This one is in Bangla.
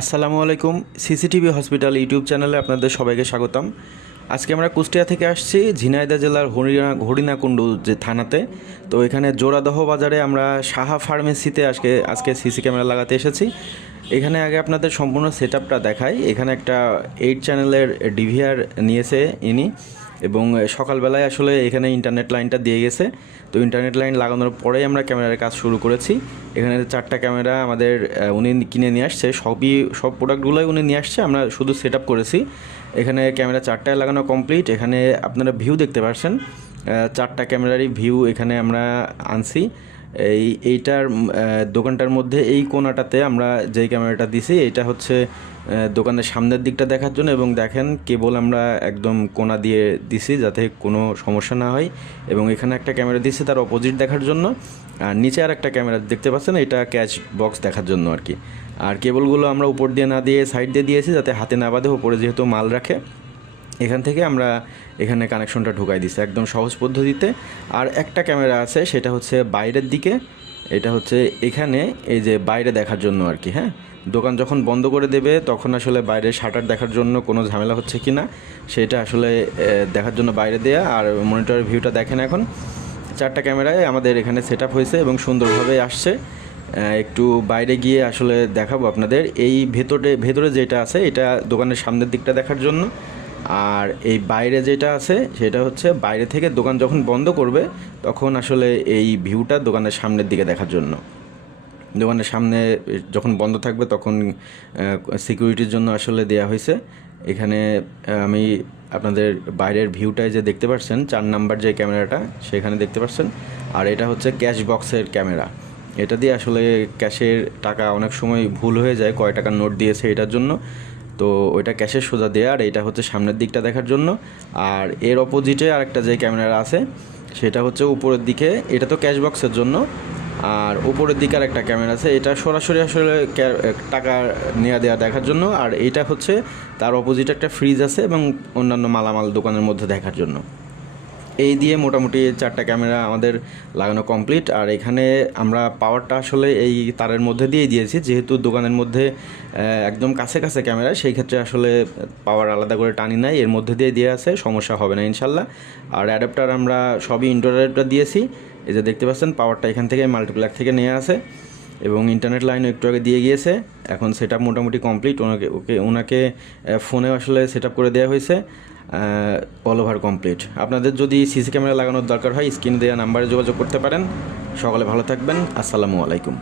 আসসালামু আলাইকুম। সিসিটিভি হসপিটাল ইউটিউব চ্যানেলে আপনাদের সবাইকে স্বাগতম। আজকে আমরা কুষ্টিয়া থেকে আসছি ঝিনাইদহ জেলার হরিণাকুণ্ডু যে থানাতে। তো এখানে জোড়াদহ বাজারে আমরা সাহা ফার্মেসিতে আজকে সিসি ক্যামেরা লাগাতে এসেছি। এখানে আগে আপনাদের সম্পূর্ণ সেট আপটা দেখাই। এখানে একটা 8 চ্যানেলের ডিভিআর নিয়েছে ইনি, এবং সকালবেলায় আসলে এখানে ইন্টারনেট লাইনটা দিয়ে গেছে। তো ইন্টারনেট লাইন লাগানোর পরেই আমরা ক্যামেরার কাজ শুরু করেছি। এখানে 4টা ক্যামেরা আমাদের উনি কিনে নিয়ে আসছে, সব প্রোডাক্টগুলোই উনি নিয়ে আসছে, আমরা শুধু সেট আপ করেছি। এখানে ক্যামেরা 4টায় লাগানো কমপ্লিট। এখানে আপনারা ভিউ দেখতে পাচ্ছেন, 4টা ক্যামেরারই ভিউ এখানে আমরা আনছি। এইটার দোকানটার মধ্যে এই কোণাটাতে আমরা যেই ক্যামেরাটা দিছি, এটা হচ্ছে দোকানের সামনের দিকটা দেখার জন্য, এবং দেখেন কেবল আমরা একদম কোণা দিয়ে দিছি যাতে কোনো সমস্যা না হয়। এবং এখানে একটা ক্যামেরা দিছি তার অপোজিট দেখার জন্য, আর নিচে আর একটা ক্যামেরা দেখতে পাচ্ছেন, এটা ক্যাচ বক্স দেখার জন্য আর কি। আর কেবলগুলো আমরা উপর দিয়ে না দিয়ে সাইড দিয়ে দিয়েছি যাতে হাতে না বাঁধে, উপরে যেহেতু মাল রাখে। এখান থেকে আমরা এখানে কানেকশনটা ঢুকাই দিছি একদম সহজ পদ্ধতিতে। আর একটা ক্যামেরা আছে, সেটা হচ্ছে বাইরের দিকে, এটা হচ্ছে এখানে এই যে বাইরে দেখার জন্য আর কি। হ্যাঁ, দোকান যখন বন্ধ করে দেবে তখন আসলে বাইরে শাটার দেখার জন্য কোনো ঝামেলা হচ্ছে কি না সেটা আসলে দেখার জন্য বাইরে দেয়া। আর মনিটরের ভিউটা দেখেন। এখন 4টা ক্যামেরায় আমাদের এখানে সেট আপ হয়েছে এবং সুন্দরভাবে আসছে। একটু বাইরে গিয়ে আসলে দেখাবো আপনাদের। এই ভেতরে যেটা আছে এটা দোকানের সামনের দিকটা দেখার জন্য, আর এই বাইরে যেটা আছে সেটা হচ্ছে বাইরে থেকে দোকান যখন বন্ধ করবে তখন আসলে এই ভিউটা দোকানের সামনের দিকে দেখার জন্য। দোকানের সামনে যখন বন্ধ থাকবে তখন সিকিউরিটির জন্য আসলে দেয়া হয়েছে। এখানে আমি আপনাদের বাইরের ভিউটায় যে দেখতে পাচ্ছেন 4 নাম্বার যে ক্যামেরাটা সেখানে দেখতে পাচ্ছেন। আর এটা হচ্ছে ক্যাশ বক্সের ক্যামেরা। এটা দিয়ে আসলে ক্যাশের টাকা অনেক সময় ভুল হয়ে যায়, কয় টাকার নোট দিয়েছে এটার জন্য। তো ওইটা ক্যাশের সোজা দেয়া, আর এটা হচ্ছে সামনের দিকটা দেখার জন্য। আর এর অপোজিটে আরেকটা যে ক্যামেরা আছে সেটা হচ্ছে উপরের দিকে, এটা তো ক্যাশ বক্সের জন্য। আর উপরের দিকে আর একটা ক্যামেরা আছে, এটা সরাসরি আসলে টাকা নেওয়া দেওয়া দেখার জন্য। আর এইটা হচ্ছে তার অপোজিটে একটা ফ্রিজ আছে এবং অন্যান্য মালামাল দোকানের মধ্যে দেখার জন্য। এই দিয়ে মোটামুটি 4টা ক্যামেরা আমাদের লাগানো কমপ্লিট। আর এখানে আমরা পাওয়ারটা আসলে এই তারের মধ্যে দিয়েই দিয়েছি, যেহেতু দোকানের মধ্যে একদম কাছে কাছে ক্যামেরা, সেই ক্ষেত্রে আসলে পাওয়ার আলাদা করে টানি নাই, এর মধ্যে দিয়ে আছে, সমস্যা হবে না ইনশাল্লাহ। আর অ্যাডাপ্টার আমরা সবই ইনডোর অ্যাডাপ্টার দিয়েছি। এই যে দেখতে পাচ্ছেন পাওয়ারটা এখান থেকে মাল্টিপ্লাগ থেকে নিয়ে আসে, এবং ইন্টারনেট লাইনও একটু আগে দিয়ে গিয়েছে। এখন সেট আপ মোটামুটি কমপ্লিট। ওনাকে ফোনে আসলে সেট আপ করে দেওয়া হয়েছে, অল ওভার কমপ্লিট। আপনাদের যদি সিসি ক্যামেরা লাগানোর দরকার হয় স্ক্রিনে দেওয়া নাম্বারে যোগাযোগ করতে পারেন। সকলে ভালো থাকবেন। আসসালামু আলাইকুম।